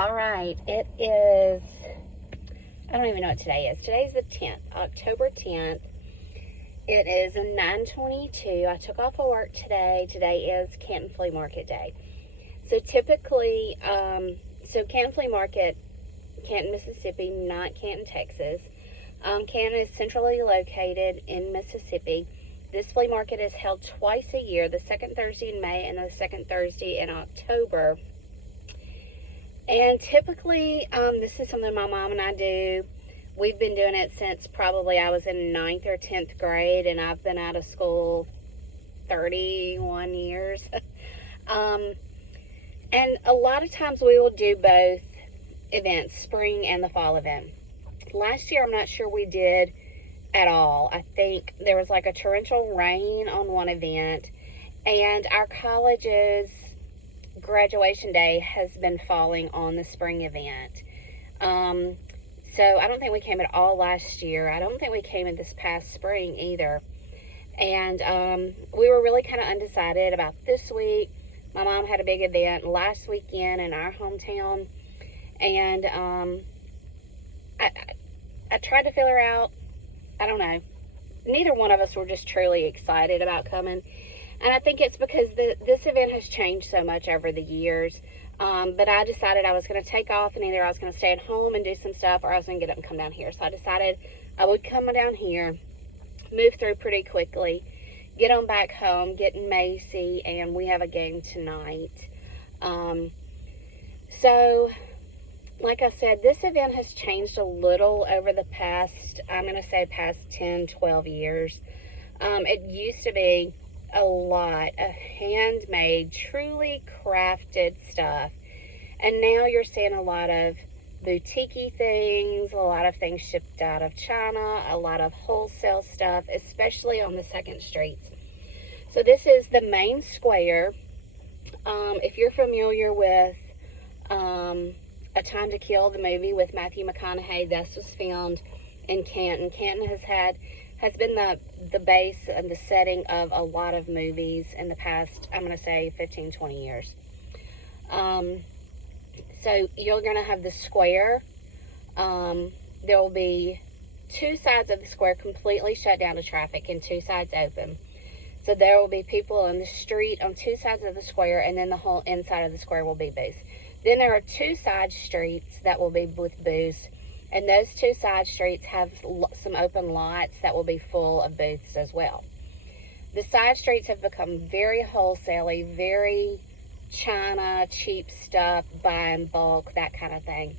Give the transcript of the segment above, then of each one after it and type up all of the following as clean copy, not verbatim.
All right, it is, I don't even know what today is. Today's the 10th, October 10th. It is 9:22. I took off of work today. Today is Canton Flea Market Day. So typically, Canton Flea Market, Canton, Mississippi, not Canton, Texas. Canton is centrally located in Mississippi. This flea market is held twice a year, the second Thursday in May and the second Thursday in October. And typically, this is something my mom and I do. We've been doing it since probably I was in 9th or 10th grade, and I've been out of school 31 years. And a lot of times we will do both events, spring and the fall event. Last year, I'm not sure we did at all. I think there was like a torrential rain on one event, and our college's graduation day has been falling on the spring event. So I don't think we came at all last year. I don't think we came in this past spring either. And we were really kind of undecided about this week. My mom had a big event last weekend in our hometown, and I tried to feel her out. I don't know. Neither one of us were just truly excited about coming. And I think it's because this event has changed so much over the years. But I decided I was going to take off, and either I was going to stay at home and do some stuff, or I was going to get up and come down here. So I decided I would come down here, move through pretty quickly, get on back home, get Macy, and we have a game tonight. So, like I said, this event has changed a little over the past, I'm going to say past 10, 12 years. It used to be a lot of handmade, truly crafted stuff. And now you're seeing a lot of boutique-y things, a lot of things shipped out of China, a lot of wholesale stuff, especially on the second streets. So this is the main square. If you're familiar with A Time to Kill, the movie with Matthew McConaughey, this was filmed in Canton. Canton has been the base and the setting of a lot of movies in the past, I'm going to say 15, 20 years. So you're going to have the square. There will be two sides of the square completely shut down to traffic and two sides open. So there will be people on the street on two sides of the square, and then the whole inside of the square will be booths. Then there are two side streets that will be with booths, and those two side streets have some open lots that will be full of booths as well. The side streets have become very wholesale-y, very China, cheap stuff, buy in bulk, that kind of thing.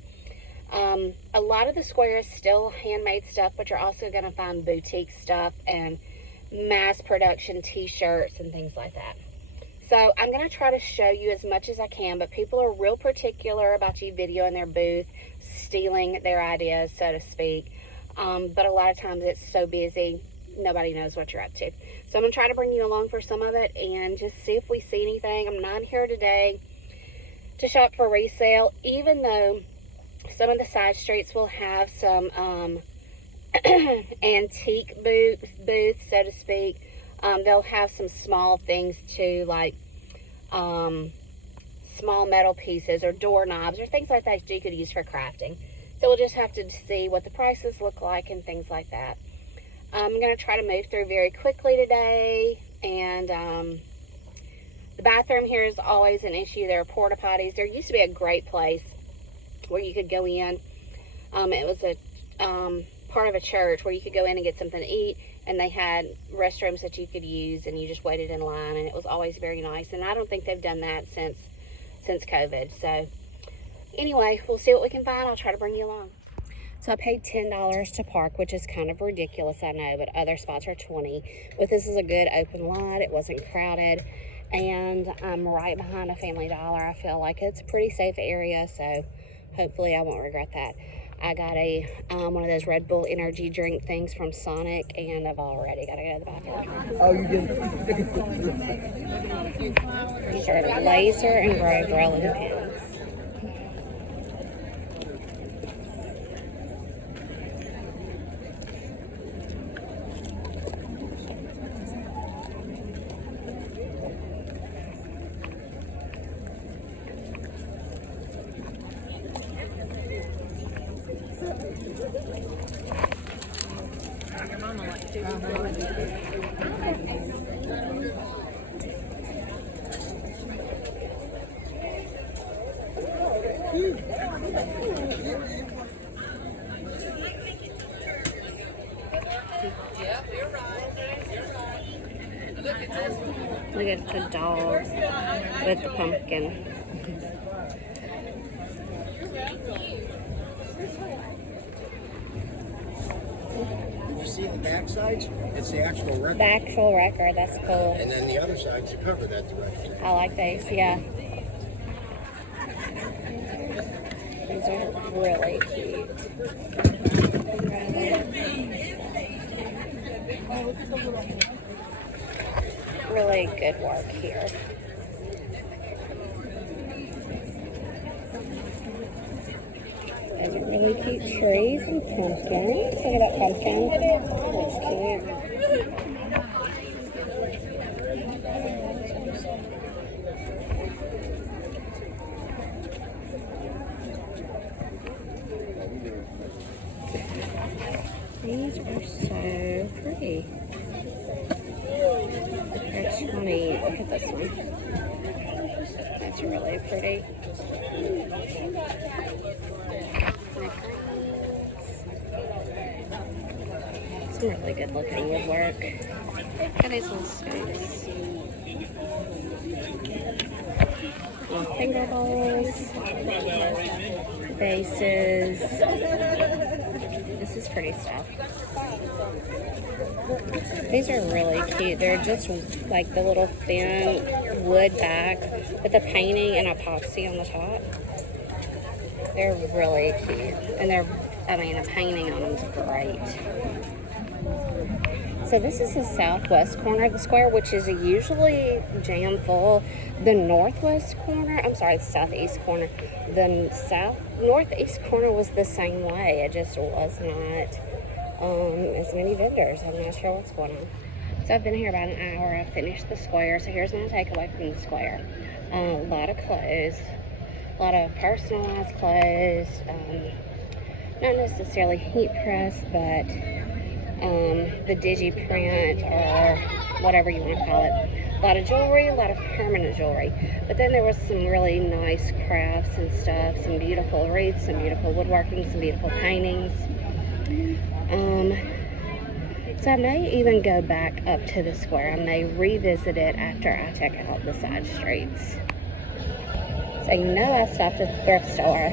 A lot of the square is still handmade stuff, but you're also going to find boutique stuff and mass production t-shirts and things like that. So I'm going to try to show you as much as I can, but people are real particular about you videoing their booth, stealing their ideas, so to speak. But a lot of times it's so busy, nobody knows what you're up to. So I'm going to try to bring you along for some of it and just see if we see anything. I'm not here today to shop for resale, even though some of the side streets will have some antique booths, so to speak. They'll have some small things too, like small metal pieces or doorknobs or things like that you could use for crafting. So we'll just have to see what the prices look like and things like that. I'm going to try to move through very quickly today, and the bathroom here is always an issue. There are porta potties. There used to be a great place where you could go in. It was a part of a church where you could go in and get something to eat, and they had restrooms that you could use, and you just waited in line, and it was always very nice. And I don't think they've done that since COVID. So anyway, we'll see what we can find. I'll try to bring you along. So I paid $10 to park, which is kind of ridiculous, I know, but other spots are $20. But this is a good open lot. It wasn't crowded, and I'm right behind a Family Dollar. I feel like it's a pretty safe area, so hopefully I won't regret that. I got a one of those Red Bull energy drink things from Sonic, and I've already got to go to the bathroom. Oh, you did. These are laser engraved rolling pins. Look at the dog with the pumpkin. Did you see the back sides? It's the actual record. The actual record, that's cool. And then the other side's the cover that direction. I like these, yeah. These are really cute. Really good work here. Those are really cute trees and pumpkins. Look at that pumpkin. Looks cute. These are so pretty. They're 20. Look at this one. That's really pretty. Some really good looking woodwork. Look at these little scoops. Little finger bowls. Vases. This is pretty stuff. These are really cute. They're just like the little thin wood back with the painting and epoxy on the top. They're really cute. And the painting on them is great. So this is the southwest corner of the square, which is usually jam full. The northwest corner, I'm sorry, the southeast corner. The northeast corner was the same way. It just was not as many vendors. I'm not sure what's going on. So I've been here about an hour. I finished the square. So here's my takeaway from the square. A lot of clothes, a lot of personalized clothes. Not necessarily heat press, but the digi-print or whatever you want to call it. A lot of jewelry, a lot of permanent jewelry. But then there was some really nice crafts and stuff, some beautiful wreaths, some beautiful woodworking, some beautiful paintings. So I may even go back up to the square. I may revisit it after I check out the side streets. So you know I stopped at the thrift store.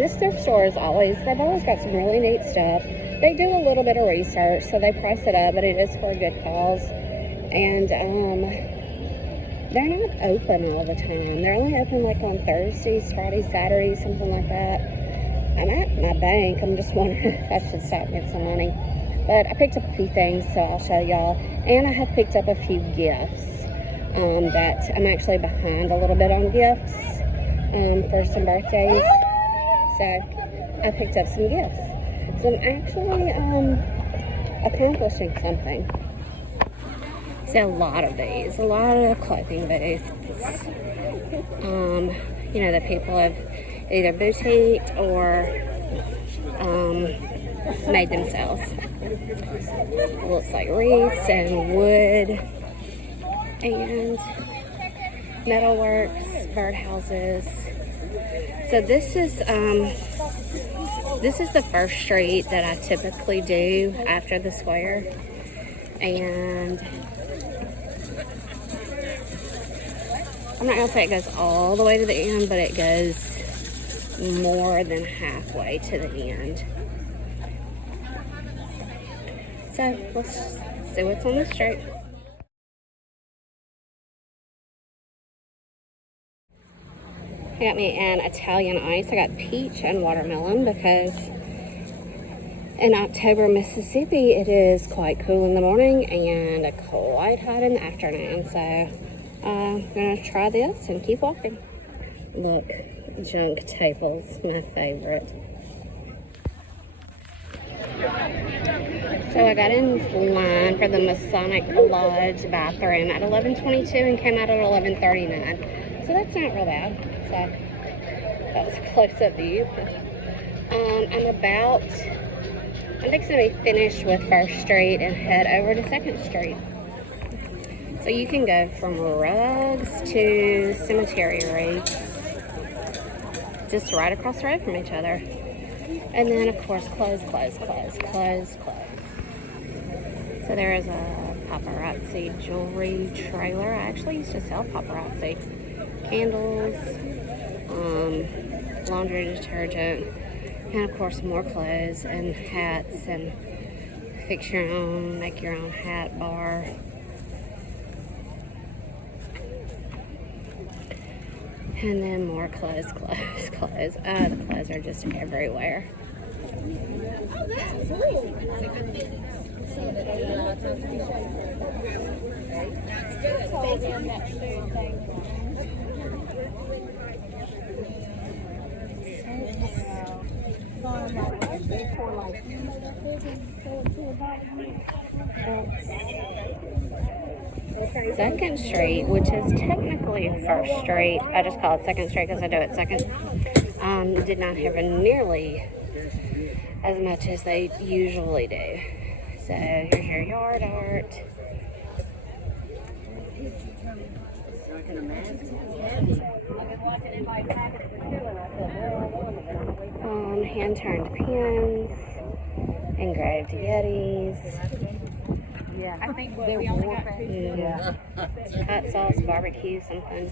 This thrift store they've always got some really neat stuff. They do a little bit of research, so they price it up, but it is for a good cause. And they're not open all the time. They're only open like on Thursdays, Fridays, Saturdays, something like that. I'm at my bank. I'm just wondering if I should stop and get some money. But I picked up a few things, so I'll show y'all. And I have picked up a few gifts that I'm actually behind a little bit on gifts for some birthdays. So I picked up some gifts. So I'm actually accomplishing something. See a lot of these, a lot of clothing booths. You know, that people have either boutiqued or made themselves. It looks like wreaths and wood and metalworks, birdhouses. So this is the first street that I typically do after the square, and I'm not gonna say it goes all the way to the end, but it goes more than halfway to the end. So let's see what's on the street. I got me an Italian ice. I got peach and watermelon because in October, Mississippi, it is quite cool in the morning and quite hot in the afternoon. So I'm gonna try this and keep walking. Look, junk tables, my favorite. So I got in line for the Masonic Lodge bathroom at 11:22 and came out at 11:39. So that's not real bad. So that's a close-up view. I'm fixing to be finished with 1st Street and head over to 2nd Street. So you can go from rugs to cemetery wreaths, just right across the road from each other. And then, of course, clothes. So there is a paparazzi jewelry trailer. I actually used to sell paparazzi. Candles, laundry detergent, and of course more clothes and hats and fix your own, make your own hat bar. And then more clothes. The clothes are just everywhere. Second Street, which is technically 1st Street, I just call it 2nd Street because I do it 2nd, did not have nearly as much as they usually do. So here's your yard art. Hand-turned pins, engraved Yetis. Yeah, I think we only got 2. Hot sauce, barbecue, something.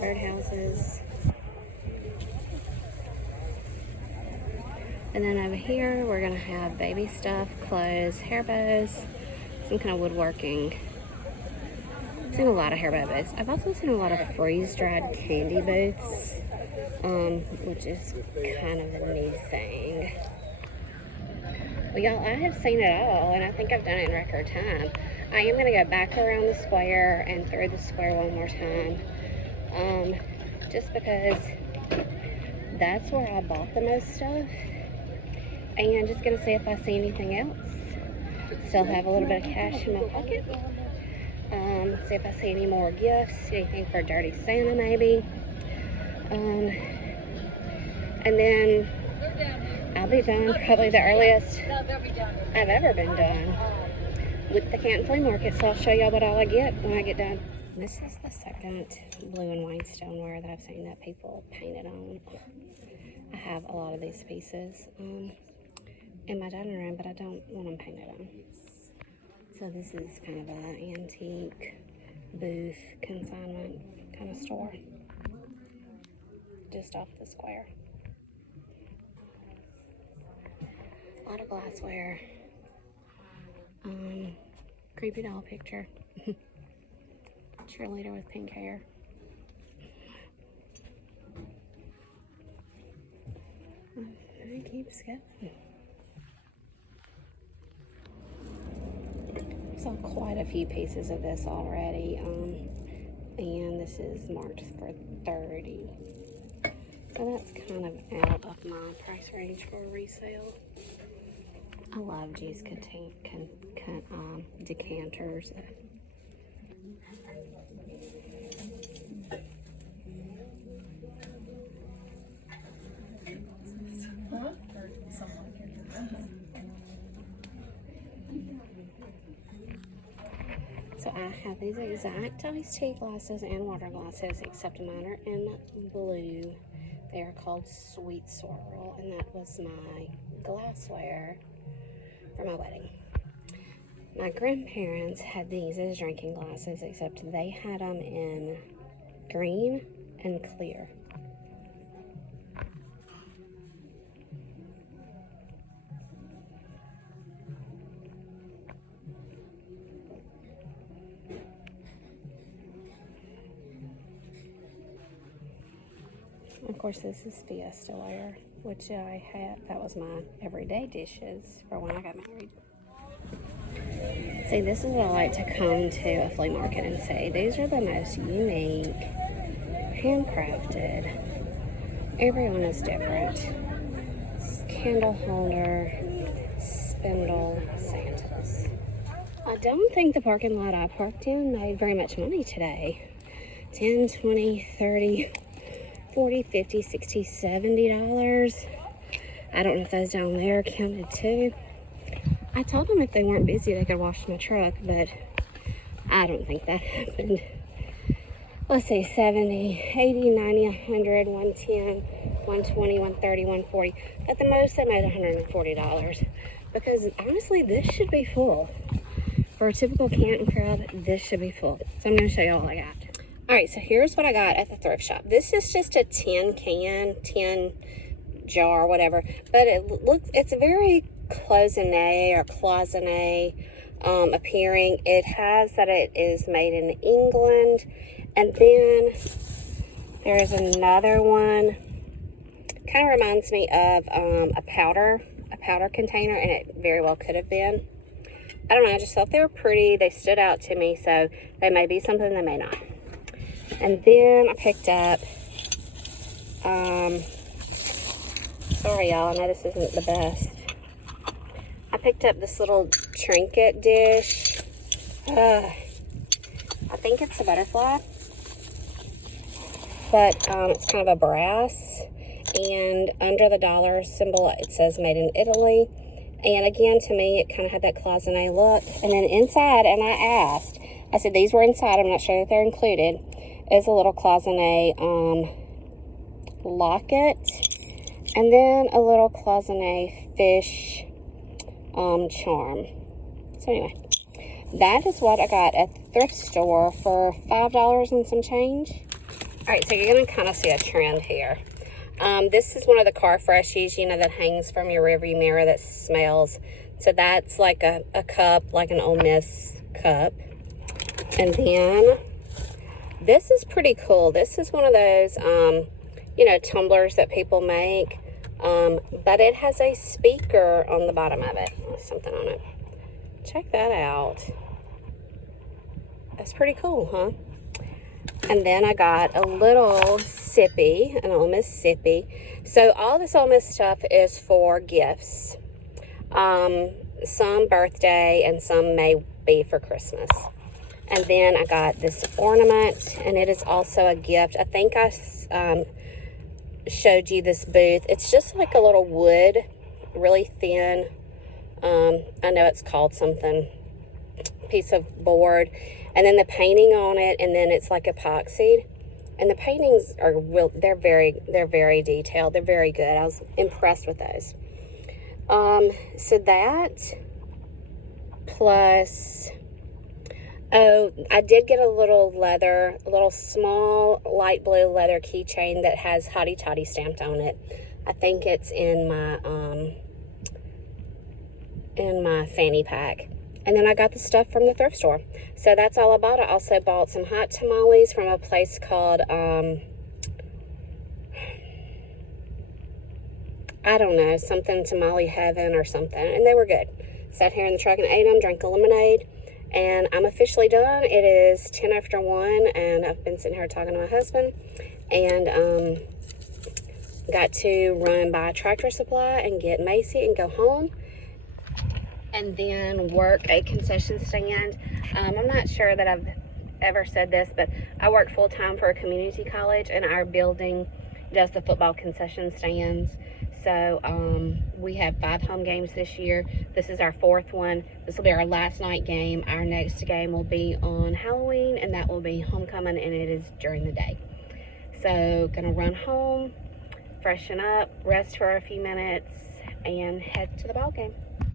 Birdhouses. And then over here, we're going to have baby stuff, clothes, hair bows, some kind of woodworking. I've seen a lot of hair bow booths. I've also seen a lot of freeze-dried candy booths, which is kind of a new thing. Well, y'all, I have seen it all, and I think I've done it in record time. I am going to go back around the square and through the square one more time, just because that's where I bought the most stuff. And just going to see if I see anything else. Still have a little bit of cash in my pocket. See if I see any more gifts, anything for Dirty Santa maybe. And then I'll be done, probably the earliest I've ever been done with the Canton Flea Market. So I'll show y'all what all I get when I get done. This is the second blue and white stoneware that I've seen that people painted on. I have a lot of these pieces in my dining room, but I don't want them painted on. So this is kind of an antique booth consignment kind of store, just off the square. A lot of glassware. Creepy doll picture. Cheerleader with pink hair. It keeps going. Saw quite a few pieces of this already, and this is marked for 30. So that's kind of out of my price range for a resale. I love juice decanters. So I have these exact iced tea glasses and water glasses, except mine are in blue. They are called Sweet Swirl, and that was my glassware for my wedding. My grandparents had these as drinking glasses, except they had them in green and clear. Of course, this is Fiesta ware, which I had. That was my everyday dishes for when I got married. See, this is what I like to come to a flea market and say. These are the most unique, handcrafted. Everyone is different. Candle holder, spindle, Santas. I don't think the parking lot I parked in made very much money today. 10, 20, 30, $40, $50, $60, $70. I don't know if those down there counted too. I told them if they weren't busy, they could wash my truck, but I don't think that happened. Let's see, 70, 80, 90, 100, 110, 120, 130, 140. At the most, I made $140. Because honestly, this should be full. For a typical Canton crowd, this should be full. So I'm going to show you all I got. Alright, so here's what I got at the thrift shop. This is just a tin jar, whatever. But it's very cloisonne or cloisonne appearing. It has that it is made in England. And then there is another one. Kind of reminds me of a powder container, and it very well could have been. I don't know, I just thought they were pretty. They stood out to me, so they may be something, they may not. And then I picked up, sorry y'all, I know this isn't the best. I picked up this little trinket dish. I think it's a butterfly, but it's kind of a brass, and under the dollar symbol it says made in Italy. And again, to me, it kind of had that cloisonne look. And then inside, and I said these were inside, I'm not sure that they're included, is a little cloisonne locket, and then a little cloisonne fish charm. So anyway, that is what I got at the thrift store for $5 and some change. Alright, so you're going to kind of see a trend here. This is one of the car freshies, you know, that hangs from your rearview mirror that smells. So that's like a cup, like an Ole Miss cup. And then this is pretty cool. This is one of those, you know, tumblers that people make. But it has a speaker on the bottom of it. There's something on it. Check that out. That's pretty cool, huh? And then I got a little sippy, an Ole Miss sippy. So all this Ole Miss stuff is for gifts. Some birthday and some may be for Christmas. And then I got this ornament, and it is also a gift. I think I showed you this booth. It's just like a little wood, really thin. I know it's called something, piece of board. And then the painting on it, and then it's like epoxied. And the paintings are they're very detailed. They're very good. I was impressed with those. So that plus, oh, I did get a little small light blue leather keychain that has Hottie Toddy stamped on it. I think it's in my fanny pack. And then I got the stuff from the thrift store. So that's all I bought. I also bought some hot tamales from a place called, I don't know, something Tamale Heaven or something. And they were good. Sat here in the truck and ate them, drank a lemonade. And I'm officially done. It is 10 after 1, and I've been sitting here talking to my husband. And got to run by Tractor Supply and get Macy and go home. And then work a concession stand. I'm not sure that I've ever said this, but I work full-time for a community college, and our building does the football concession stands. So we have 5 home games this year. This is our 4th one. This will be our last night game. Our next game will be on Halloween, and that will be homecoming, and it is during the day. So gonna run home, freshen up, rest for a few minutes, and head to the ball game.